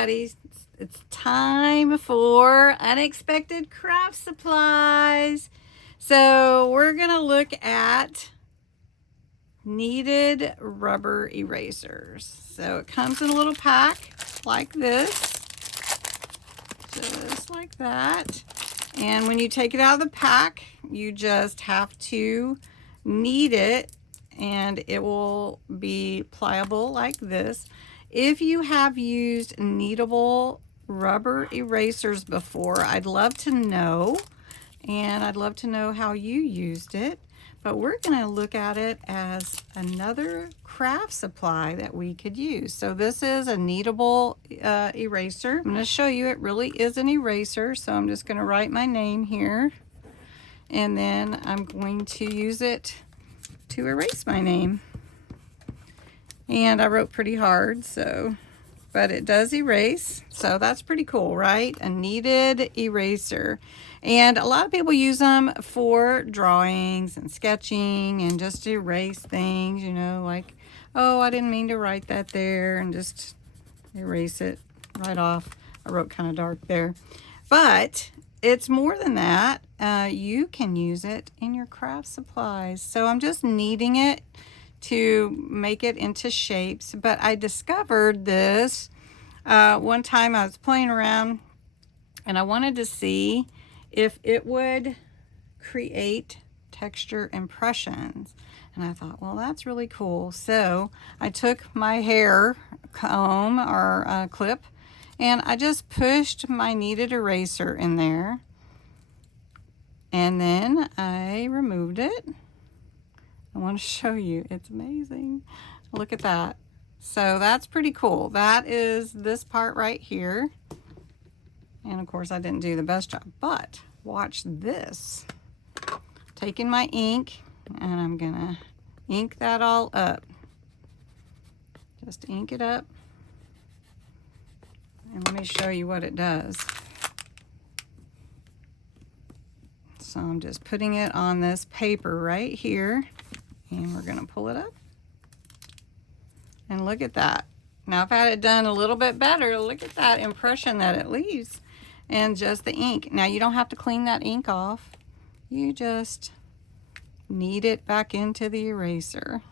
everybody. It's time for unexpected craft supplies. So we're going to look at kneaded rubber erasers. So it comes in a little pack like this, just like that. And when you take it out of the pack, you just have to knead it and it will be pliable like this. If you have used kneadable rubber erasers before, I'd love to know, and I'd love to know how you used it. But we're going to look at it as another craft supply that we could use. So this is a kneadable eraser. I'm going to show you it really is an eraser. So I'm just going to write my name here, and then I'm going to use it to erase my name. And I wrote pretty hard, so, but it does erase. So that's pretty cool, right? A kneaded eraser. And a lot of people use them for drawings and sketching and just to erase things, you know, like, oh, I didn't mean to write that there, and just erase it right off. I wrote kind of dark there. But it's more than that. You can use it in your craft supplies. So I'm just kneading it to make it into shapes. But I discovered this one time. I was playing around and I wanted to see if it would create texture impressions. And I thought, well, that's really cool. So I took my hair comb or clip, and I just pushed my kneaded eraser in there, and then I removed it. I want to show you. It's amazing. Look at that. So that's pretty cool. That is this part right here. And of course I didn't do the best job, but watch this. Taking my ink, and I'm gonna ink that all up. Just ink it up. And let me show you what it does. So I'm just putting it on this paper right here, and we're gonna pull it up. And look at that. Now if I had it done a little bit better, look at that impression that it leaves. And just the ink. Now you don't have to clean that ink off. You just knead it back into the eraser.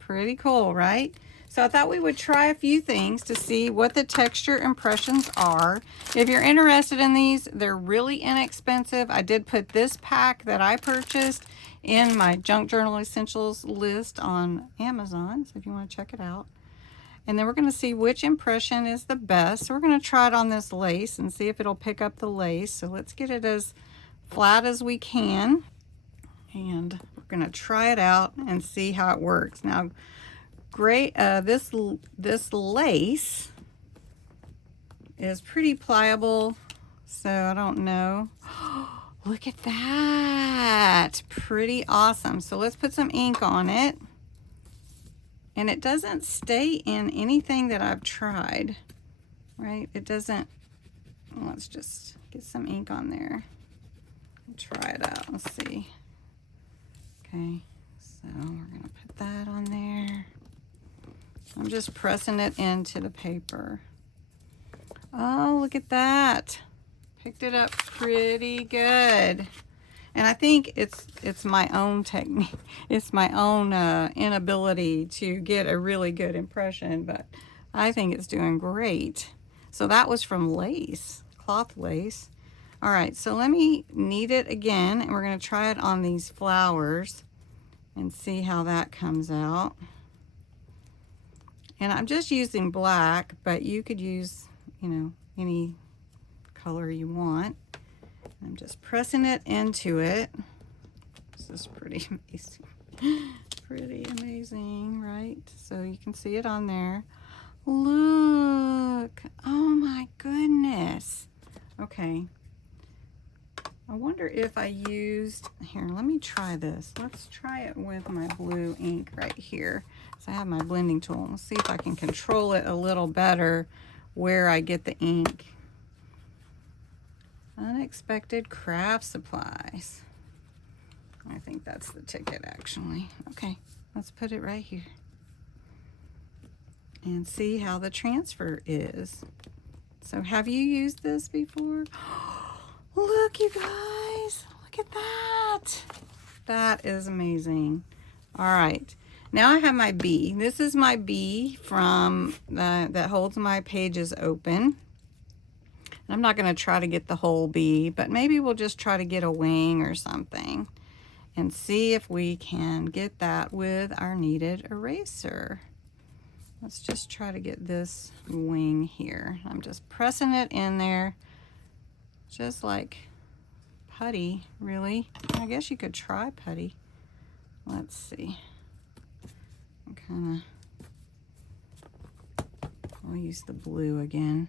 Pretty cool, right? So I thought we would try a few things to see what the texture impressions are. If you're interested in these, they're really inexpensive. I did put this pack that I purchased in my Junk Journal Essentials list on Amazon, so if you want to check it out. And then we're going to see which impression is the best. So we're going to try it on this lace and see if it'll pick up the lace. So let's get it as flat as we can. And we're going to try it out and see how it works. Now, great, this lace is pretty pliable, so I don't know. Look at that. Pretty awesome. So let's put some ink on it. And it doesn't stay in anything that I've tried, right? It doesn't. Let's just get some ink on there and try it out. Let's see. Okay, so we're going to put that on there. I'm just pressing it into the paper. Oh, look at that. Picked it up pretty good. And I think it's my own technique. It's my own inability to get a really good impression, but I think it's doing great. So that was from lace, cloth lace. All right, so let me knead it again, and we're going to try it on these flowers and see how that comes out. And I'm just using black, but you could use, you know, any color you want. I'm just pressing it into it. This is pretty amazing. Pretty amazing, right? So you can see it on there. Look. Oh my goodness. Okay. I wonder if I used, here, let me try this. Let's try it with my blue ink right here. So I have my blending tool. Let's see if I can control it a little better where I get the ink. Unexpected craft supplies. I think that's the ticket, actually. Okay, let's put it right here and see how the transfer is. So have you used this before? Look, you guys, look at that. That is amazing. All right, now I have my bee. This is my bee from that holds my pages open. I'm not going to try to get the whole bee, but maybe we'll just try to get a wing or something and see if we can get that with our kneaded eraser. Let's just try to get this wing here. I'm just pressing it in there, just like putty, really. I guess you could try putty. Let's see. I'll use the blue again,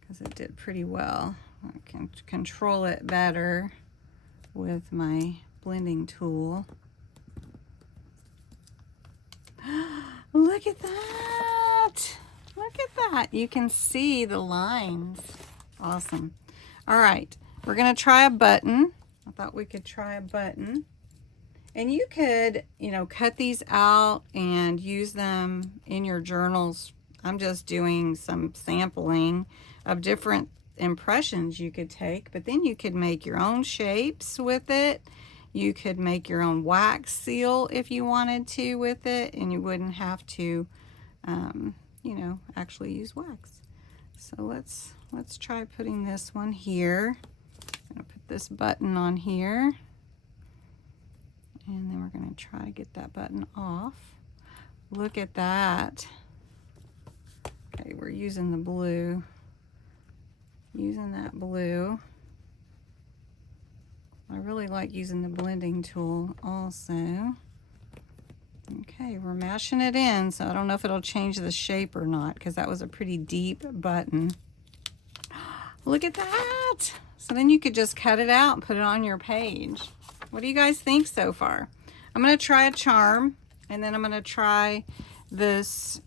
because it did pretty well. I can control it better with my blending tool. Look at that! Look at that! You can see the lines. Awesome. All right, we're gonna try a button. I thought we could try a button. And you could, you know, cut these out and use them in your journals. I'm just doing some sampling of different impressions you could take, but then you could make your own shapes with it. You could make your own wax seal if you wanted to with it, and you wouldn't have to, you know, actually use wax. So let's try putting this one here. I'm gonna put this button on here, and then we're gonna try to get that button off. Look at that. Okay, we're using the blue. Using that blue. I really like using the blending tool also. Okay, we're mashing it in, so I don't know if it'll change the shape or not, because that was a pretty deep button. Look at that! So then you could just cut it out and put it on your page. What do you guys think so far? I'm going to try a charm, and then I'm going to try this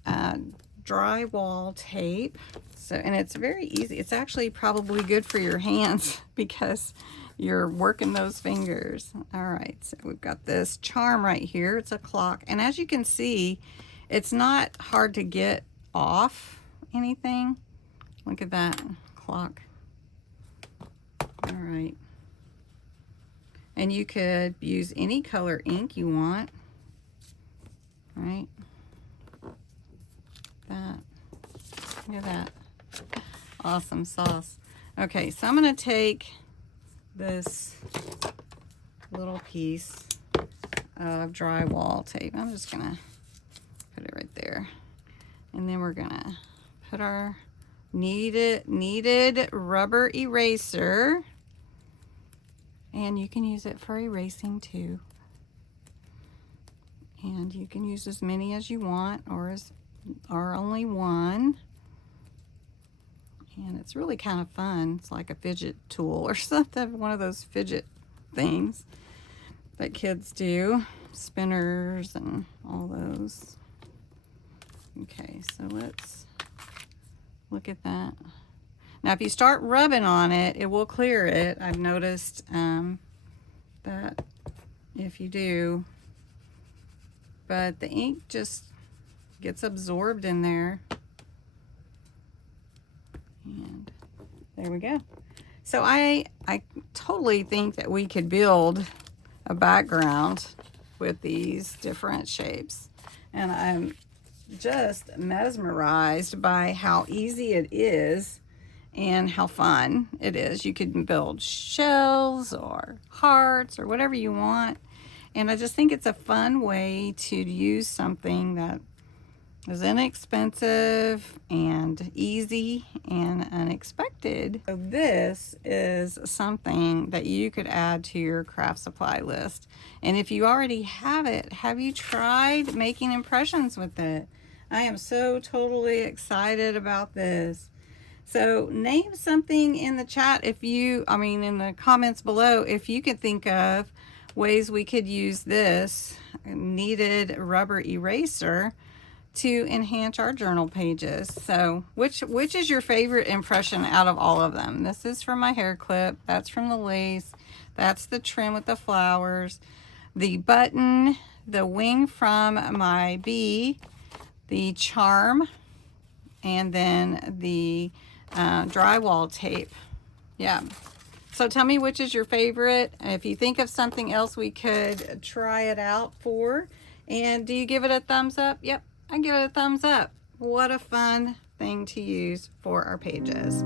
drywall tape. So, and it's very easy. It's actually probably good for your hands because you're working those fingers. All right, so we've got this charm right here. It's a clock, and as you can see, it's not hard to get off anything. Look at that clock. All right, and you could use any color ink you want. All right, that. Look at that. Awesome sauce. Okay, so I'm going to take this little piece of drywall tape. I'm just going to put it right there. And then we're going to put our kneaded rubber eraser. And you can use it for erasing too. And you can use as many as you want, or only one. And it's really kind of fun. It's like a fidget tool or something, one of those fidget things that kids do, spinners and all those. Okay, so let's look at that. Now, if you start rubbing on it, it will clear it. I've noticed that if you do, but the ink just gets absorbed in there. And there we go. So I totally think that we could build a background with these different shapes. And I'm just mesmerized by how easy it is and how fun it is. You could build shells or hearts or whatever you want. And I just think it's a fun way to use something that is inexpensive and easy and unexpected. So this is something that you could add to your craft supply list. And if you already have it, have you tried making impressions with it? I am so totally excited about this. So name something in the chat if you, in the comments below, if you could think of ways we could use this kneaded rubber eraser to enhance our journal pages. So which is your favorite impression out of all of them? This is from my hair clip, that's from the lace, that's the trim with the flowers, the button, the wing from my bee, the charm, and then the drywall tape. Yeah. So tell me which is your favorite. If you think of something else we could try it out for. And do you give it a thumbs up? Yep, I give it a thumbs up. What a fun thing to use for our pages.